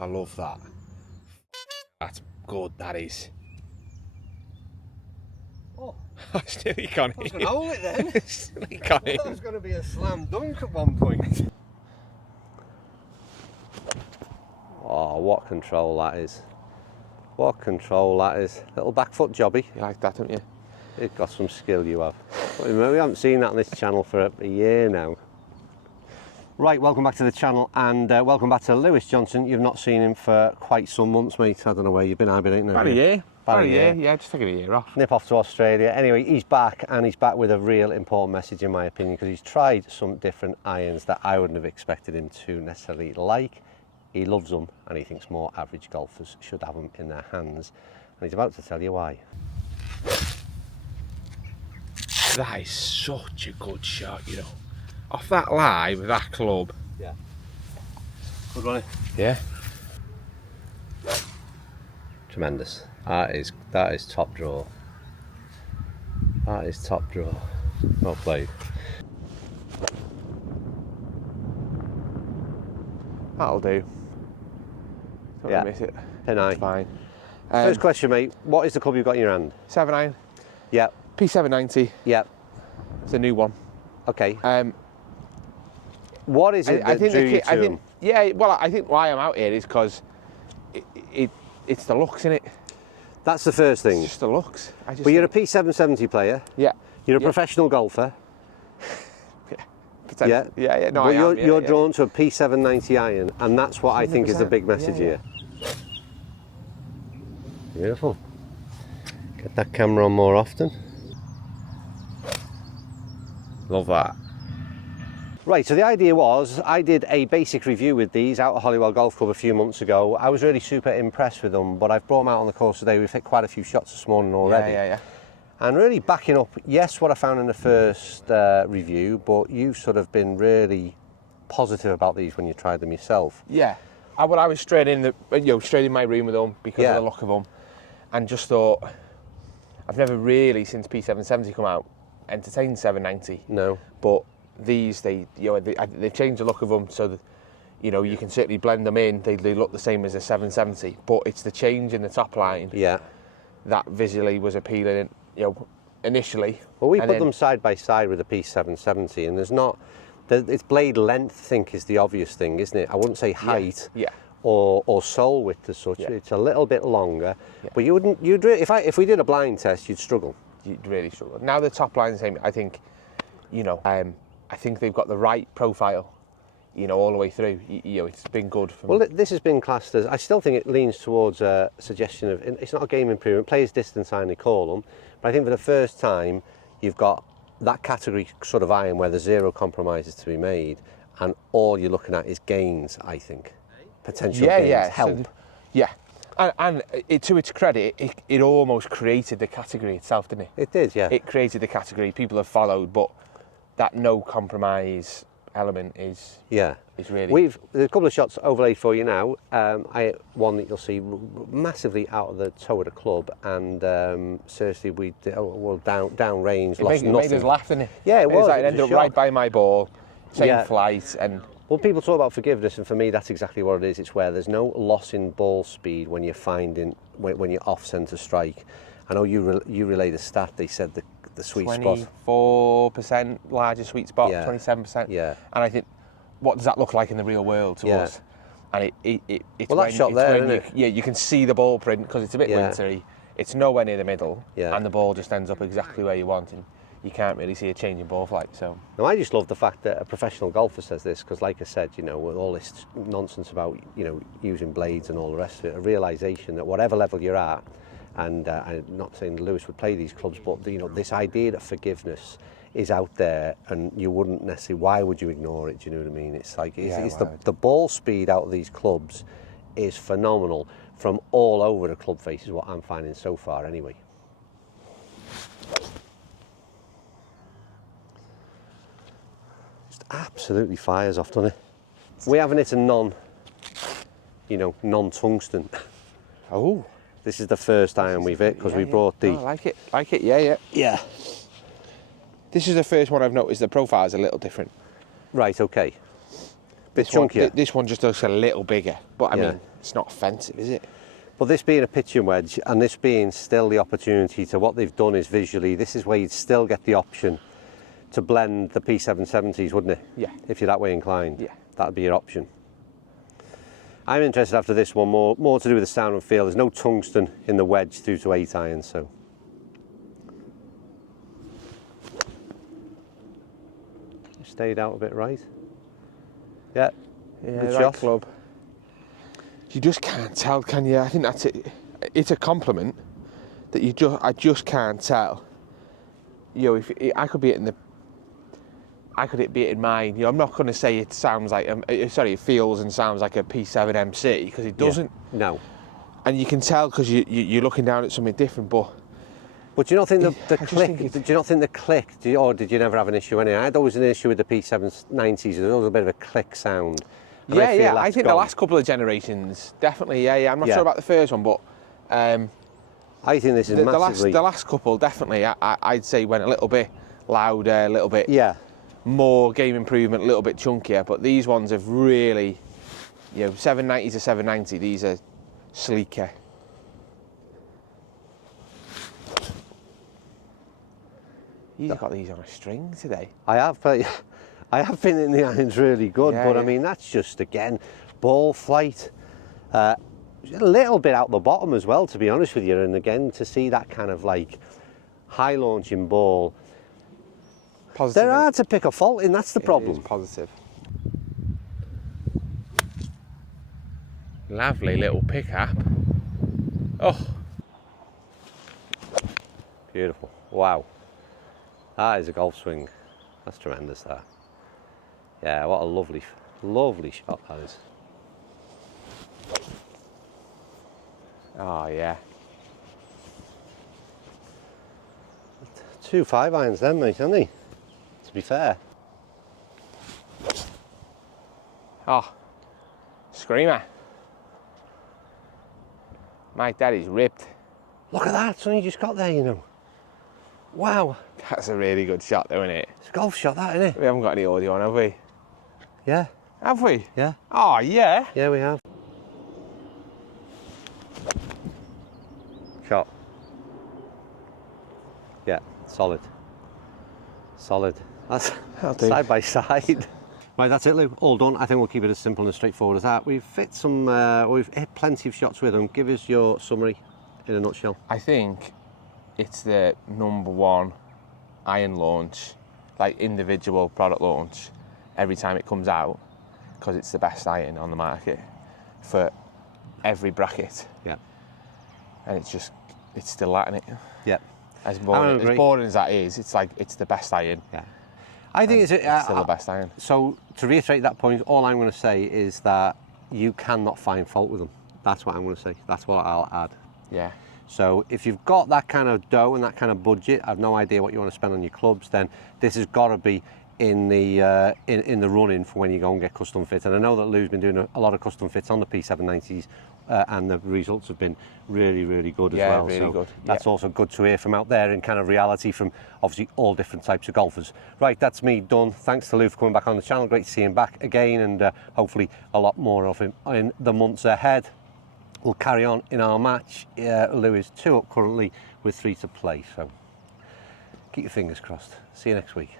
I love that. That's good, that is. Oh, I still got I was it. going to hold it then. Still got it. That was going to be a slam dunk at one point. Oh, what control that is. What control that is. Little back foot jobby. You like that, don't you? You've got some skill, you have. We haven't seen that on this channel for a year now. Right, welcome back to the channel, and welcome back to Lewis Johnson. You've not seen him for quite some months, mate. I don't know where you've been hibernating. About a year. About a year. Yeah, just taking a year off. Nip off to Australia. Anyway, he's back, and he's back with a real important message, in my opinion, because he's tried some different irons that I wouldn't have expected him to necessarily like. He loves them, and he thinks more average golfers should have them in their hands. And he's about to tell you why. That is such a good shot, you know. Off that lie with that club. Yeah. Good one. Yeah. Tremendous. That is top draw. That is top draw. Well played. That'll do. Don't Yeah. miss it. Pin-eye. Fine. First question, mate. What is the club you've got in your hand? 7 Yep. P790. Yep. It's a new one. Okay. What is it that drew you to him? Yeah, well, I think why I'm out here is because it's the looks, innit? That's the first thing. It's just the looks. But you're a P770 player. Yeah. You're a professional golfer. Yeah. Yeah. No, but I am, you're drawn to a P790 iron, and that's what I think is the 100%. big message Yeah. here. Beautiful. Get that camera on more often. Love that. Right, so the idea was, I did a basic review with these out at Holywell Golf Club a few months ago. I was really super impressed with them, but I've brought them out on the course today. We've hit quite a few shots this morning already. Yeah. And really backing up, yes, what I found in the first review, but you've sort of been really positive about these when you tried them yourself. Yeah. I was straight in straight in my room with them because of the look of them, and just thought, I've never really, since P770 come out, entertained 790. No. But these, they've changed the look of them so that, you can certainly blend them in. They look the same as a 770, but it's the change in the top line that visually was appealing, initially. Well, we put them side by side with a P770, and there's not, it's blade length, I think, is the obvious thing, isn't it? I wouldn't say height or sole width as such. Yeah. It's a little bit longer, but if we did a blind test, you'd struggle. You'd really struggle. Now the top line's the same, I think, I think they've got the right profile, all the way through. It's been good for me. Well, this has been classed as, I still think it leans towards a suggestion of, it's not a game improvement, players distance iron they call them, but I think for the first time you've got that category sort of iron where there's zero compromises to be made, and all you're looking at is gains, I think. Potential gains, help. So, and to its credit, it almost created the category itself, didn't it? It did, yeah. It created the category, people have followed, but that no compromise element is really... There's a couple of shots overlaid for you now. One that you'll see massively out of the toe of the club, and seriously, down range, lost nothing. It made us laugh, didn't it? Yeah, it was. It ended up right by my ball, same flight, and... Well, people talk about forgiveness, and for me, that's exactly what it is. It's where there's no loss in ball speed when you're when you're off centre strike. I know you relayed a stat. They said the sweet spot. 24% larger sweet spot, 27%. Yeah. And I think, what does that look like in the real world to us? And it's that shot there, isn't it? Yeah, you can see the ball print because it's a bit wintry. It's nowhere near the middle, and the ball just ends up exactly where you want, and you can't really see a change in ball flight. So. Now, I just love the fact that a professional golfer says this, because, like I said, with all this nonsense about using blades and all the rest of it, a realisation that whatever level you're at, and I'm not saying Lewis would play these clubs, but this idea that forgiveness is out there, and you wouldn't necessarily. Why would you ignore it? Do you know what I mean? It's like the ball speed out of these clubs is phenomenal from all over the club face, is what I'm finding so far, anyway. Just absolutely fires off, doesn't it? We haven't hit a non-tungsten. Oh. This is the first iron we've hit because we brought the... Oh, I like it, yeah. This is the first one I've noticed the profile is a little different. Right, okay. Bit chunkier. This one just looks a little bigger, but I mean, it's not offensive, is it? But this being a pitching wedge, and this being still the opportunity to, what they've done is visually, this is where you'd still get the option to blend the P770s, wouldn't it? Yeah. If you're that way inclined. Yeah. That'd be your option. I'm interested after this one, more to do with the sound and feel. There's no tungsten in the wedge through to 8 iron, so. Stayed out a bit right. Yeah. Yeah, good right shot. club. You just can't tell, can you? I think that's it. It's a compliment that I just can't tell. You know, if I could be hitting mine. You know, I'm not going to say it sounds like, it feels and sounds like a P7MC, because it doesn't. Yeah. No. And you can tell because you're looking down at something different, but. But do you not think the click? Do you not think the click? Or did you never have an issue anyway? I had always an issue with the P790s. There was always a bit of a click sound. Yeah. I think the last couple of generations, definitely. Yeah. I'm not sure about the first one, but I think this is massively. The last couple, definitely. I'd say went a little bit louder, a little bit. Yeah. More game improvement, a little bit chunkier. But these ones have really, 790 to 790. These are sleeker. You've got these on a string today. I have been in the irons really good, but I mean, that's just, again, ball flight. A little bit out the bottom as well, to be honest with you. And again, to see that kind of like high launching ball, positive, they're hard to pick a fault in, that's the problem. It is positive. Lovely little pickup. Oh. Beautiful. Wow. That is a golf swing. That's tremendous, that. Yeah, what a lovely, lovely shot that is. Oh, yeah. 2 5-irons then, mate, aren't they? To be fair. Oh, screamer. My daddy's ripped. Look at that, son, you just got there, you know. Wow. That's a really good shot, though, isn't it? It's a golf shot, that, isn't it? We haven't got any audio on, have we? Yeah. Have we? Yeah. Oh, yeah. Yeah, we have. Shot. Yeah, solid. Solid. That's side by side. Right, that's it, Lou. All done. I think we'll keep it as simple and as straightforward as that. We've hit plenty of shots with them. Give us your summary in a nutshell. I think it's the #1 iron launch, like individual product launch, every time it comes out, because it's the best iron on the market for every bracket. Yeah. And it's still that, isn't it? Yeah. As boring as that is, it's the best iron. Yeah. I think it's still the best iron. So to reiterate that point, all I'm going to say is that you cannot find fault with them. That's what I'm going to say. That's what I'll add. Yeah. So if you've got that kind of dough and that kind of budget, I've no idea what you want to spend on your clubs, then this has got to be in the run-in for when you go and get custom fit. And I know that Lou's been doing a lot of custom fits on the P790s, and the results have been really, really good as well. Really good. That's also good to hear from out there in kind of reality from obviously all different types of golfers. Right, that's me done. Thanks to Lou for coming back on the channel. Great to see him back again, and hopefully a lot more of him in the months ahead. We'll carry on in our match. Lou is 2 up currently with 3 to play, so keep your fingers crossed. See you next week.